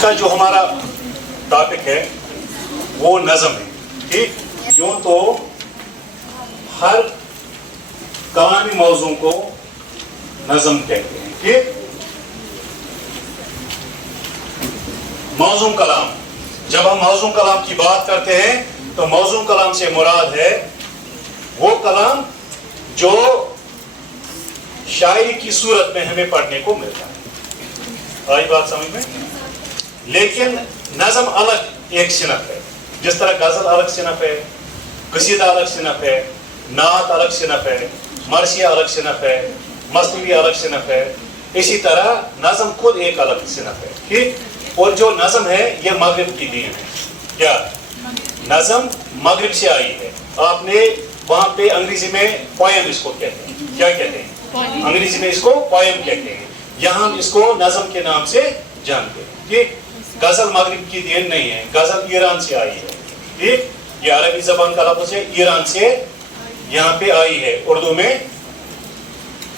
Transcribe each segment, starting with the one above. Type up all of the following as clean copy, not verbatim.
کا جو ہمارا ٹاپک ہے وہ نظم ہے. ٹھیک, یوں تو ہر کلامی موضوع کو نظم کہتے ہیں. ٹھیک, موضوع کلام, جب ہم موضوع کلام کی بات کرتے ہیں تو موضوع کلام سے مراد ہے وہ کلام جو شاعری کی صورت میں ہمیں پڑھنے کو ملتا ہے. آئی بات سمجھ میں؟ لیکن نظم الگ ایک صنف ہے. جس طرح غزل الگ صنف ہے, قصیدہ الگ صنف ہے, نعت الگ صنف ہے, مرثیہ الگ صنف ہے, مثنوی الگ صنف ہے, اسی طرح نظم خود ایک الگ صنف ہے. ٹھیک, اور جو نظم ہے یہ مغرب کی دین ہے. کیا نظم مغرب سے آئی ہے. آپ نے وہاں پہ انگریزی میں پوئم اس کو کہتے ہیں. کیا کہتے ہیں؟ انگریزی میں اس کو پوئم کہتے ہیں. یہاں ہم اس کو نظم کے نام سے جانتے ہیں. ٹھیک, غزل مغرب کی دین نہیں ہے, غزل ایران سے آئی ہے. ٹھیک, یہ عربی زبان کا لفظ ہے, ایران سے یہاں پہ آئی ہے, اردو میں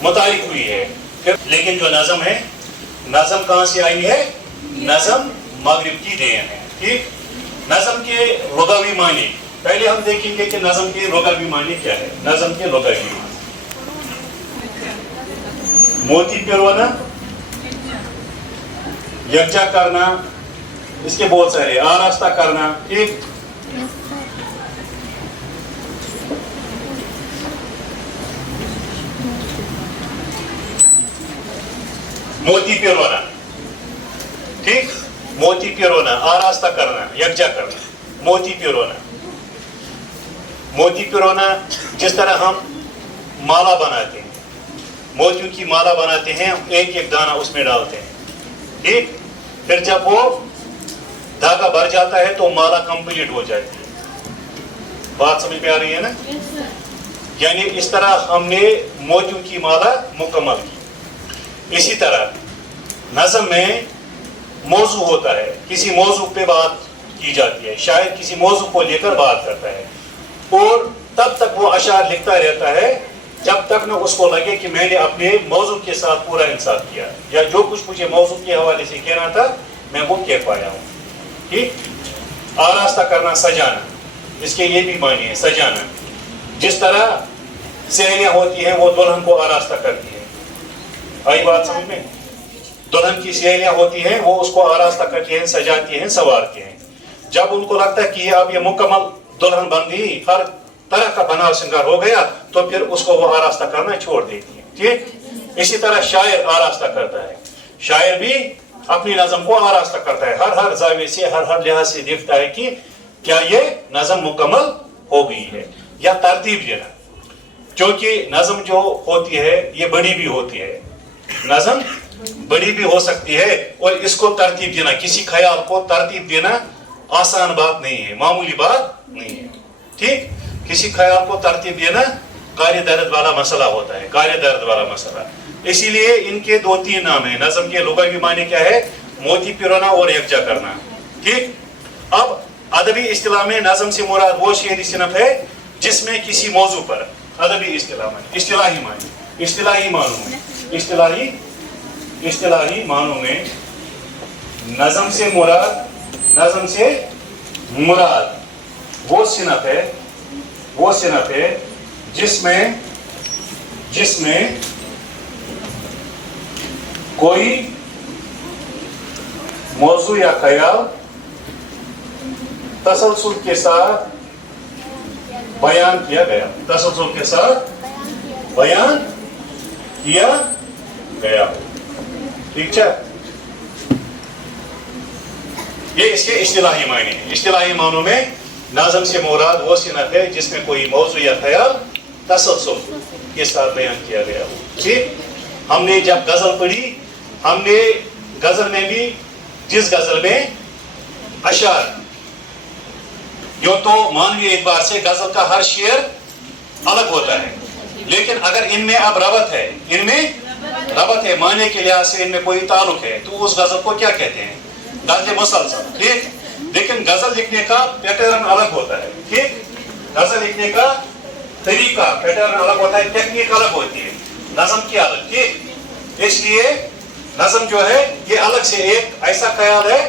متعارف ہوئی ہے. لیکن جو نظم ہے, نظم کہاں سے آئی ہے؟ نظم مغرب کی دین ہے. ٹھیک, نظم کے لغوی معنی پہلے ہم دیکھیں گے کہ نظم کے لغوی معنی کیا ہے. نظم کے لغوی معنی موتی پیرونا, یکجا کرنا, اس کے بہت سارے, آراستہ کرنا. ٹھیک, موتی پیرونا. ٹھیک, موتی پیرونا, آراستہ کرنا, یکجا کرنا, موتی پیرونا. موتی پیرونا جس طرح ہم مالا بناتے ہیں, موتیوں کی مالا بناتے ہیں, ایک ایک دانہ اس میں ڈالتے ہیں. ٹھیک, پھر جب وہ دھاگا بھر جاتا ہے تو مالا کمپلیٹ ہو جاتی ہے. بات سمجھ میں آ رہی ہے نا؟ یعنی اس طرح ہم نے موتیوں کی مالا مکمل کی. اسی طرح نظم میں موضوع ہوتا ہے, کسی موضوع پہ بات کی جاتی ہے, شاعر کسی موضوع کو لے کر بات کرتا ہے اور تب تک وہ اشعار لکھتا رہتا ہے جب تک نہ اس کو لگے کہ میں نے اپنے موضوع کے ساتھ پورا انصاف کیا, یا جو کچھ مجھے موضوع کے حوالے سے کہنا تھا میں وہ کہہ پایا ہوں. ٹھیک, آراستہ کرنا, سجانا, اس کے یہ بھی معنی ہے سجانا. جس طرح سہیلیاں ہوتی ہیں وہ دلہن کو آراستہ کرتی ہیں. آئی بات سمجھ میں؟ دلہن کی سہیلیاں ہوتی ہیں وہ اس کو آراستہ کرتی ہیں, سجاتی ہیں, سنوارتی ہیں. جب ان کو لگتا ہے کہ اب یہ مکمل دلہن بن گئی, ہر طرح کا بناؤ سنگار ہو گیا, تو پھر اس کو وہ آراستہ کرنا چھوڑ دیتی ہے. ٹھیک, اسی طرح شاعر آراستہ کرتا ہے. شاعر بھی اپنی نظم کو آراستہ کرتا ہے, ہر زاویے سے, ہر لحاظ سے دیکھتا ہے کہ کیا یہ نظم مکمل ہو گئی ہے, یا ترتیب دینا. کیونکہ نظم جو ہوتی ہے یہ بڑی بھی ہوتی ہے, نظم بڑی بھی ہو سکتی ہے, اور اس کو ترتیب دینا, کسی خیال کو ترتیب دینا آسان بات نہیں ہے, معمولی بات نہیں ہے. ٹھیک, کسی خیال کو ترتیب دینا قاری درد والا مسئلہ ہوتا ہے, قاری درد والا مسئلہ. اسی لیے ان کے دو تین نام ہیں. نظم کے لغوی معنی کیا ہے؟ موتی پیرونا اور یکجا کرنا. ٹھیک, اب ادبی اصطلاح میں نظم سے مراد وہ شعری صنف ہے جس میں کسی موضوع پر, ادبی اصطلاح میں, اصطلاحی معنی, اصطلاحی معنوں میں, اصطلاحی معنوں میں نظم سے مراد وہ صنف ہے جس میں کوئی موضوع یا خیال تسلسل کے ساتھ بیان کیا گیا, تسلسل کے ساتھ بیان کیا گیا. ٹھیک ہے, یہ اس کے اصطلاحی معنی ہیں. اصطلاحی معنوں میں نظم سے مراد وہ صنف ہے جس میں کوئی موضوع یا خیال تسلسل کے ساتھ بیان کیا گیا ہو. ٹھیک, ہم نے جب غزل پڑھی, ہم نے غزل میں بھی, جس غزل میں اشعار, یوں تو معنوی اعتبار سے غزل کا ہر شعر الگ ہوتا ہے, لیکن اگر ان میں اب ربط ہے, معنی کے لحاظ سے ان میں کوئی تعلق ہے, تو اس غزل کو کیا کہتے ہیں؟ غزل مسلسل. ٹھیک, لیکن غزل لکھنے کا پیٹرن الگ ہوتا ہے. ٹھیک, غزل لکھنے کا طریقہ, پیٹرن الگ ہوتا ہے, ٹیکنیک الگ ہوتی ہے, نظم کی الگ. ٹھیک, اس لیے نظم جو ہے یہ الگ سے ایک ایسا خیال ہے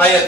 hayat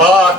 8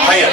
hayat,